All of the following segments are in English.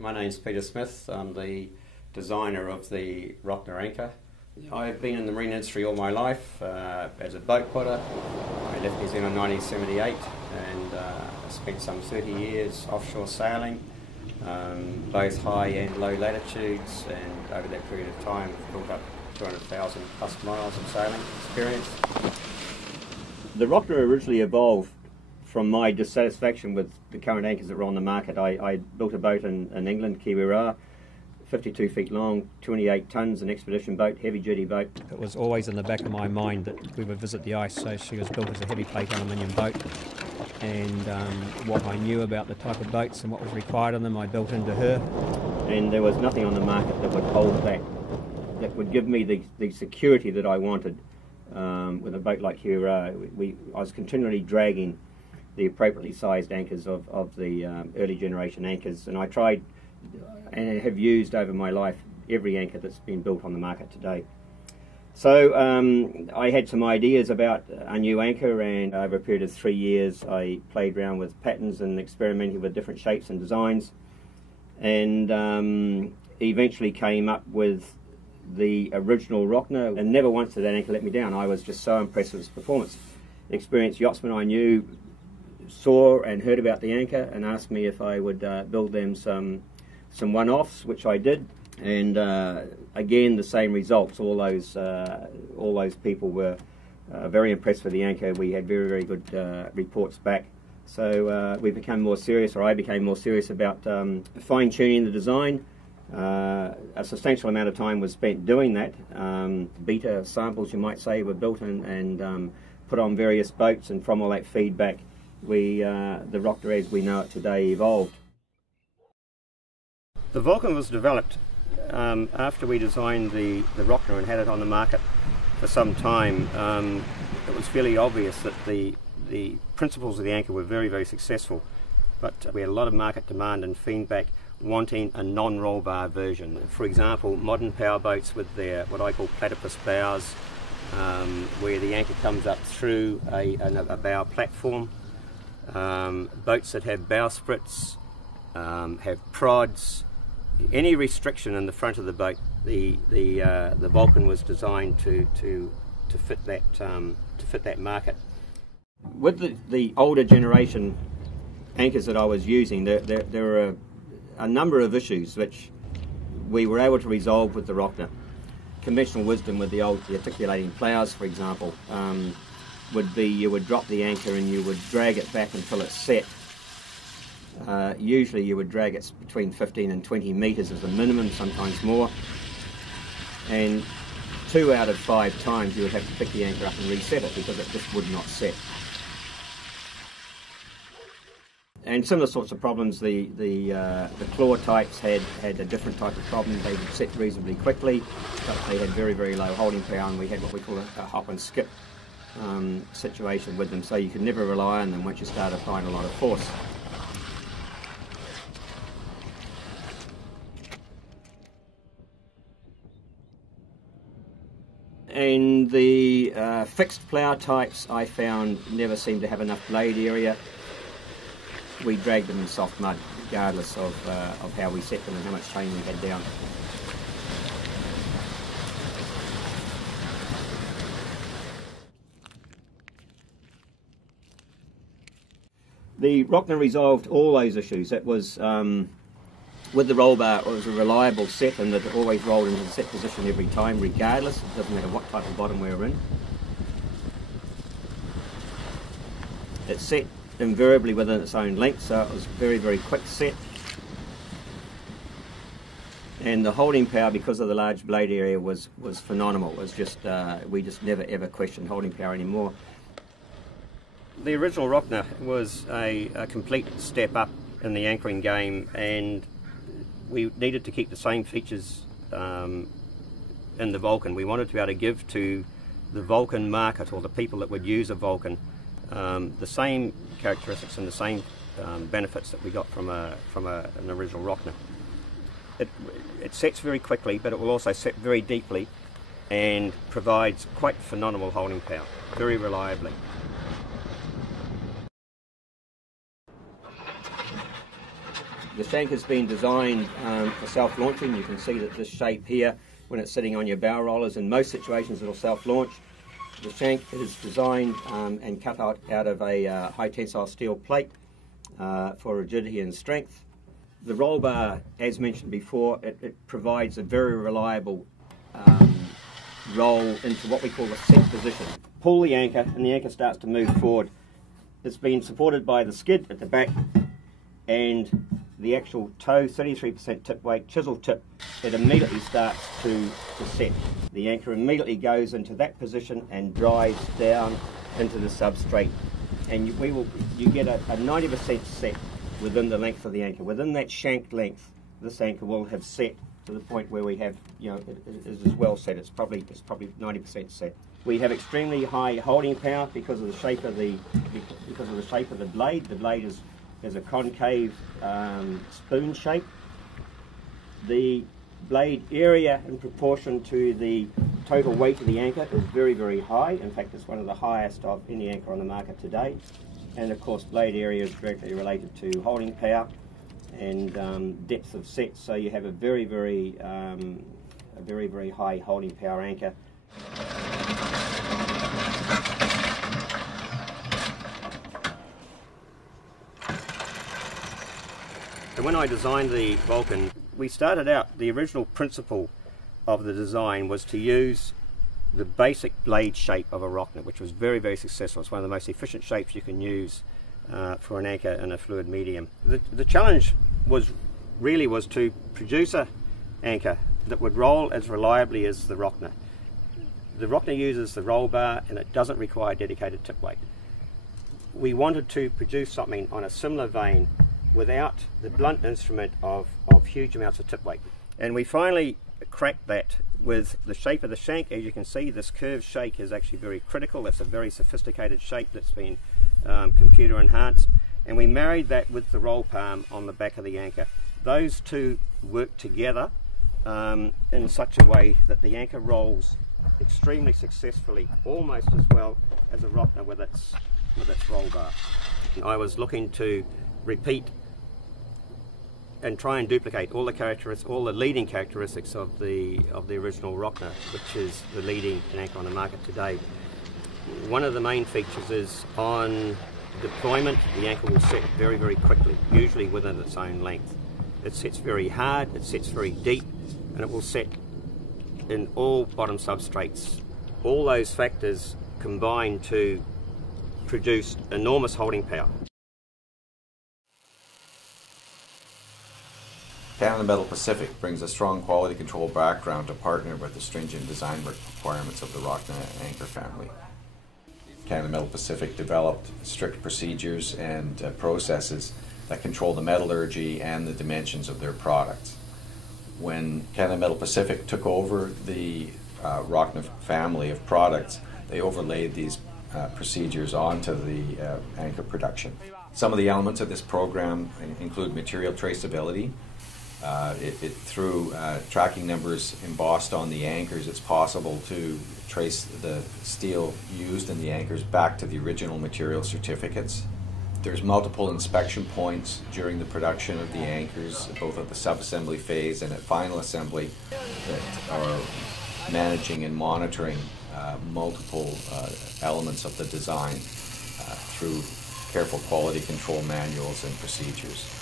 My name's Peter Smith. I'm the designer of the Rocna anchor. I've been in the marine industry all my life as a boat putter. I left New Zealand in 1978 and spent some 30 years offshore sailing, both high and low latitudes, and over that period of time I've built up 200,000 plus miles of sailing experience. The Rocna originally evolved from my dissatisfaction with the current anchors that were on the market. I built a boat in England, Kiwi, 52 feet long, 28 tonnes, an expedition boat, heavy duty boat. It was always in the back of my mind that we would visit the ice, so she was built as a heavy plate aluminium boat, and what I knew about the type of boats and what was required of them I built into her. And there was nothing on the market that would hold back, that would give me the security that I wanted with a boat like Kiwi. I was continually dragging the appropriately sized anchors of the early generation anchors, and I tried and have used over my life every anchor that's been built on the market today. So I had some ideas about a new anchor, and over a period of 3 years I played around with patterns and experimented with different shapes and designs, and eventually came up with the original Rocna, and never once did that anchor let me down. I was just so impressed with its performance. Experienced yachtsmen I knew saw and heard about the anchor and asked me if I would build them some one-offs, which I did, and again the same results. All those people were very impressed with the anchor. We had very, very good reports back. So we became more serious, or I became more serious about fine-tuning the design. A substantial amount of time was spent doing that. Beta samples, you might say, were built and put on various boats, and from all that feedback, the Rocna as we know it today evolved. The Vulcan was developed after we designed the Rocna and had it on the market for some time. It was fairly obvious that the principles of the anchor were very, very successful, but we had a lot of market demand and feedback wanting a non-roll bar version. For example, modern power boats with their what I call platypus bows, where the anchor comes up through a bow platform. Boats that have bowsprits, have prods, any restriction in the front of the boat, the Vulcan was designed to fit that market. With the older generation anchors that I was using, there were a number of issues which we were able to resolve with the Rocna. Conventional wisdom with the articulating ploughs, for example, would be you would drop the anchor and you would drag it back until it's set. Usually you would drag it between 15 and 20 metres as a minimum, sometimes more, and 2 out of 5 times you would have to pick the anchor up and reset it because it just would not set. And similar sorts of problems, the claw types had a different type of problem. They would set reasonably quickly, but they had very, very low holding power, and we had what we call a hop and skip situation with them, so you could never rely on them once you start applying a lot of force. And the fixed plough types I found never seemed to have enough blade area. We dragged them in soft mud regardless of how we set them and how much chain we had down. The Rocna resolved all those issues. It was, with the roll bar, it was a reliable set, and that it always rolled into the set position every time, regardless. It doesn't matter what type of bottom we were in. It set invariably within its own length, so it was very, very quick set. And the holding power, because of the large blade area, was phenomenal. It was just, we just never ever questioned holding power anymore. The original Rocna was a complete step up in the anchoring game, and we needed to keep the same features in the Vulcan. We wanted to be able to give to the Vulcan market, or the people that would use a Vulcan, the same characteristics and the same benefits that we got from an original Rocna. It sets very quickly, but it will also set very deeply and provides quite phenomenal holding power, very reliably. The shank has been designed for self-launching. You can see that this shape here, when it's sitting on your bow rollers, in most situations it'll self-launch. The shank is designed and cut out of a high tensile steel plate for rigidity and strength. The roll bar, as mentioned before, it provides a very reliable roll into what we call a set position. Pull the anchor and the anchor starts to move forward. It's been supported by the skid at the back and the actual toe, 33% tip weight, chisel tip. It immediately starts to set. The anchor immediately goes into that position and drives down into the substrate, and you get a 90% set within the length of the anchor. Within that shank length, this anchor will have set to the point where we have, it is well set. It's probably 90% set. We have extremely high holding power because of the shape of the blade. The blade is a concave spoon shape. The blade area in proportion to the total weight of the anchor is very, very high. In fact, it's one of the highest of any anchor on the market today. And of course, blade area is directly related to holding power and depth of set. So you have a very, very high holding power anchor. And when I designed the Vulcan, we started out, the original principle of the design was to use the basic blade shape of a Rocna, which was very, very successful. It's one of the most efficient shapes you can use for an anchor in a fluid medium. The challenge was to produce an anchor that would roll as reliably as the Rocna. The Rocna uses the roll bar and it doesn't require dedicated tip weight. We wanted to produce something on a similar vein without the blunt instrument of huge amounts of tip weight. And we finally cracked that with the shape of the shank. As you can see, this curved shape is actually very critical. It's a very sophisticated shape that's been computer enhanced. And we married that with the roll palm on the back of the anchor. Those two work together in such a way that the anchor rolls extremely successfully, almost as well as a Rocna with its roll bar. I was looking to repeat and try and duplicate all the leading characteristics of the original Rocna, which is the leading anchor on the market today. One of the main features is on deployment, the anchor will set very, very quickly, usually within its own length. It sets very hard, it sets very deep, and it will set in all bottom substrates. All those factors combine to produce enormous holding power. Canada Metal Pacific brings a strong quality control background to partner with the stringent design requirements of the Rocna anchor family. Canada Metal Pacific developed strict procedures and processes that control the metallurgy and the dimensions of their products. When Canada Metal Pacific took over the Rocna family of products, they overlaid these procedures onto the anchor production. Some of the elements of this program include material traceability. Through tracking numbers embossed on the anchors, it's possible to trace the steel used in the anchors back to the original material certificates. There's multiple inspection points during the production of the anchors, both at the sub-assembly phase and at final assembly, that are managing and monitoring multiple elements of the design through careful quality control manuals and procedures.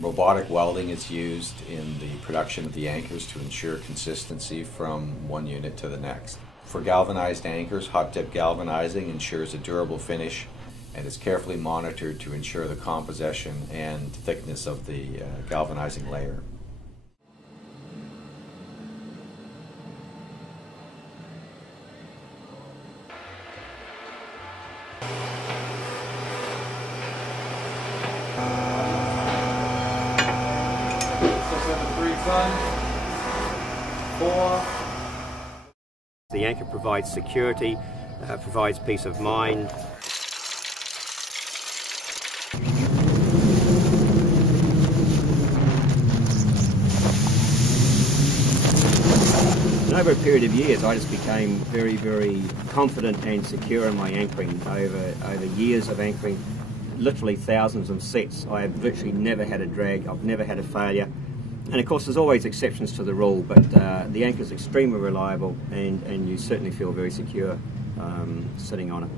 Robotic welding is used in the production of the anchors to ensure consistency from one unit to the next. For galvanized anchors, hot dip galvanizing ensures a durable finish and is carefully monitored to ensure the composition and thickness of the galvanizing layer. The anchor provides security, provides peace of mind. And over a period of years, I just became very, very confident and secure in my anchoring over years of anchoring. literally thousands of sets, I have virtually never had a drag, I've never had a failure. And of course there's always exceptions to the rule, but the anchor is extremely reliable, and you certainly feel very secure sitting on it.